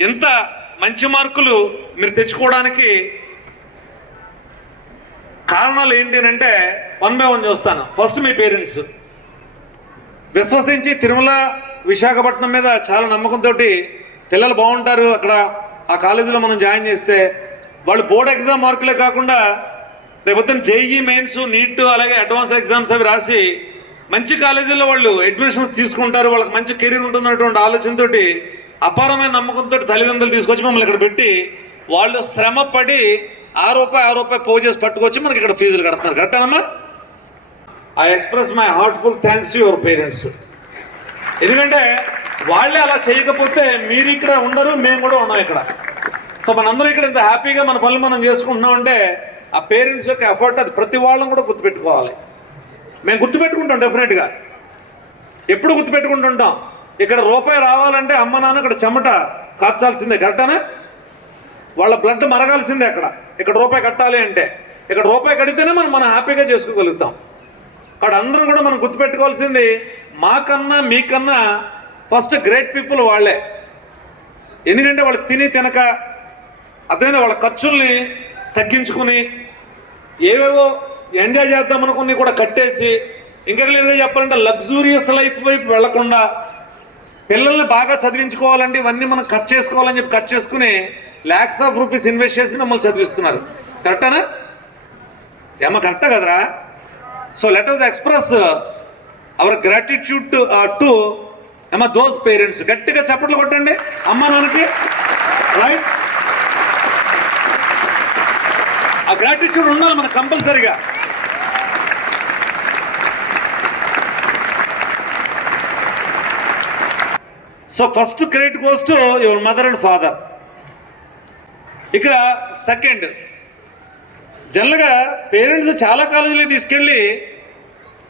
ఇంత మంచి మార్కులు మీరు తెచ్చుకోవడానికి కారణాలు ఏంటి అని అంటే వన్ బై వన్ చూస్తాను. ఫస్ట్ మీ పేరెంట్స్. విశ్వసించి తిరుమల విశాఖపట్నం మీద చాలా నమ్మకంతో పిల్లలు బాగుంటారు. అక్కడ ఆ కాలేజీలో మనం జాయిన్ చేస్తే వాళ్ళు బోర్డ్ ఎగ్జామ్ మార్కులే కాకుండా రేపొద్దున జేఈ మెయిన్స్ నీట్ అలాగే అడ్వాన్స్ ఎగ్జామ్స్ అవి రాసి మంచి కాలేజీల్లో వాళ్ళు అడ్మిషన్స్ తీసుకుంటారు. వాళ్ళకి మంచి కెరీర్ ఉంటుందన్నటువంటి ఆలోచనతోటి అపారమైన నమ్మకంతో తల్లిదండ్రులు తీసుకొచ్చి మమ్మల్ని ఇక్కడ పెట్టి వాళ్ళు శ్రమపడి ఆ రూపాయి ఆ రూపాయి పో చేసి పట్టుకొచ్చి మనకి ఇక్కడ ఫీజులు కడుతున్నారు. కరెక్టేనమ్మా I express my heartful thanks to your parents ఎందుకంటే వాళ్ళే అలా చేయకపోతే మీరు ఇక్కడ ఉండరు మేము కూడా ఉన్నాం ఇక్కడ. సో మనందరం ఇక్కడ ఇంత హ్యాపీగా మన పనులు మనం చేసుకుంటున్నాం అంటే ఆ పేరెంట్స్ యొక్క ఎఫర్ట్ అది ప్రతి వాళ్ళని కూడా గుర్తుపెట్టుకోవాలి. మేము గుర్తుపెట్టుకుంటాం డెఫినెట్గా ఎప్పుడు గుర్తుపెట్టుకుంటుంటాం? ఇక్కడ రూపాయి రావాలంటే అమ్మ నాన్న ఇక్కడ చెమట కాచాల్సిందే కరెక్టనా? వాళ్ళ బ్లడ్ మరగాల్సిందే అక్కడ. ఇక్కడ రూపాయి కట్టాలి అంటే. ఇక్కడ రూపాయి కడితేనే మనం మనం హ్యాపీగా చేసుకోగలుగుతాం. అక్కడ అందరం కూడా మనం గుర్తుపెట్టుకోవాల్సింది మాకన్నా మీకన్నా ఫస్ట్ గ్రేట్ పీపుల్ వాళ్ళే. ఎందుకంటే వాళ్ళు తిని తినక అదేనా వాళ్ళ ఖర్చుల్ని తగ్గించుకుని ఏవేవో ఎంజాయ్ చేద్దాం అనుకుని కూడా కట్టేసి ఇంకా చెప్పాలంటే లగ్జూరియస్ లైఫ్ వైపు వెళ్ళకుండా పిల్లల్ని బాగా చదివించుకోవాలంటే ఇవన్నీ మనం కట్ చేసుకోవాలని చెప్పి కట్ చేసుకుని ల్యాక్స్ ఆఫ్ రూపీస్ ఇన్వెస్ట్ చేసి మిమ్మల్ని చదివిస్తున్నారు. కరెక్టానా ఏమో కరెక్టా కదరా? So let us express our gratitude to ఏమో దోస్ పేరెంట్స్ గట్టిగా చప్పట్లు కొట్టండి అమ్మ నాన్నకి. రైట్ ఆ గ్రాటిట్యూడ్ ఉండాలి మనకు కంపల్సరీగా so first credit goes to your mother and father ఇక సెకండ్ జనరల్గా పేరెంట్స్ చాలా కాలేజీలకి తీసుకెళ్ళి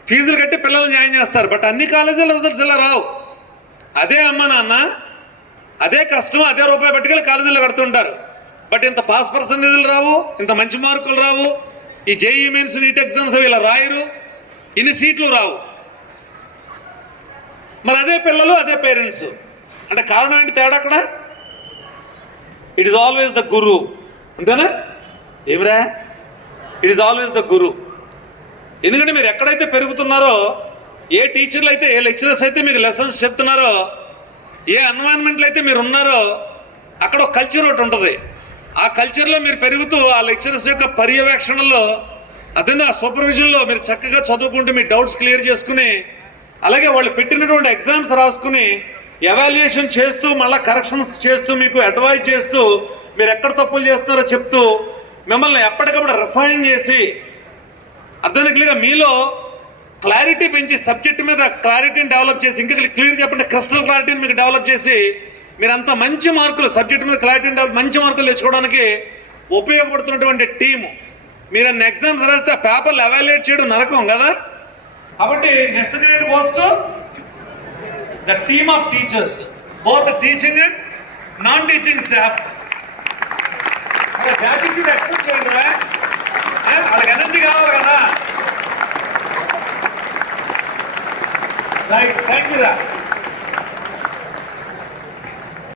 ఫీజులు కట్టి పిల్లలు జాయిన్ చేస్తారు. బట్ అన్ని కాలేజీల రిజల్ట్స్ ఇలా రావు. అదే అమ్మ నాన్న అదే కష్టం అదే రూపాయి పట్టుకెళ్ళి కాలేజీలో కడుతుంటారు. బట్ ఇంత పాస్ పర్సంటేజ్లు రావు ఇంత మంచి మార్కులు రావు. ఈ జేఈ మెయిన్స్ నీట్ ఎగ్జామ్స్ అవి ఇలా రాయరు. ఇన్ని సీట్లు రావు. మరి అదే పిల్లలు అదే పేరెంట్స్ అంటే కారణం ఏంటి తేడా అక్కడ? It is always the guru అంతేనా? ఏమిరా? It is always the guru ఎందుకంటే మీరు ఎక్కడైతే పెరుగుతున్నారో ఏ టీచర్లు అయితే ఏ లెక్చరర్స్ అయితే మీకు లెసన్స్ చెప్తున్నారో ఏ ఎన్వైరన్మెంట్లో అయితే మీరు ఉన్నారో అక్కడ ఒక కల్చర్ ఒకటి ఉంటుంది. ఆ కల్చర్లో మీరు పెరుగుతూ ఆ లెక్చరర్స్ యొక్క పర్యవేక్షణలో అదే ఆ సూపర్విజన్లో మీరు చక్కగా చదువుకుంటూ మీ డౌట్స్ క్లియర్ చేసుకుని అలాగే వాళ్ళు పెట్టినటువంటి ఎగ్జామ్స్ రాసుకుని ఎవాల్యుయేషన్ చేస్తూ మళ్ళీ కరెక్షన్స్ చేస్తూ మీకు అడ్వైజ్ చేస్తూ మీరు ఎక్కడ తప్పులు చేస్తున్నారో చెప్తూ మిమ్మల్ని ఎప్పటికప్పుడు రిఫైన్ చేసి అర్థానికి మీలో క్లారిటీ పెంచి సబ్జెక్ట్ మీద క్లారిటీని డెవలప్ చేసి ఇంకా క్లియర్ చెప్పండి క్రిస్టల్ క్లారిటీని మీకు డెవలప్ చేసి మీరు అంత మంచి మార్కులు సబ్జెక్ట్ మీద క్లారిటీని డెవలప్ మంచి మార్కులు తెచ్చుకోవడానికి ఉపయోగపడుతున్నటువంటి టీము మీరు అన్ని ఎగ్జామ్స్ రాస్తే పేపర్లు అవాల్యుయేట్ చేయడం నరకం కదా? కాబట్టి next grade post the team of teachers both teaching and non teaching staff gratitude express చేయండి రా. ఏ, వాళ్ళకి ఎనర్జీ కావాలి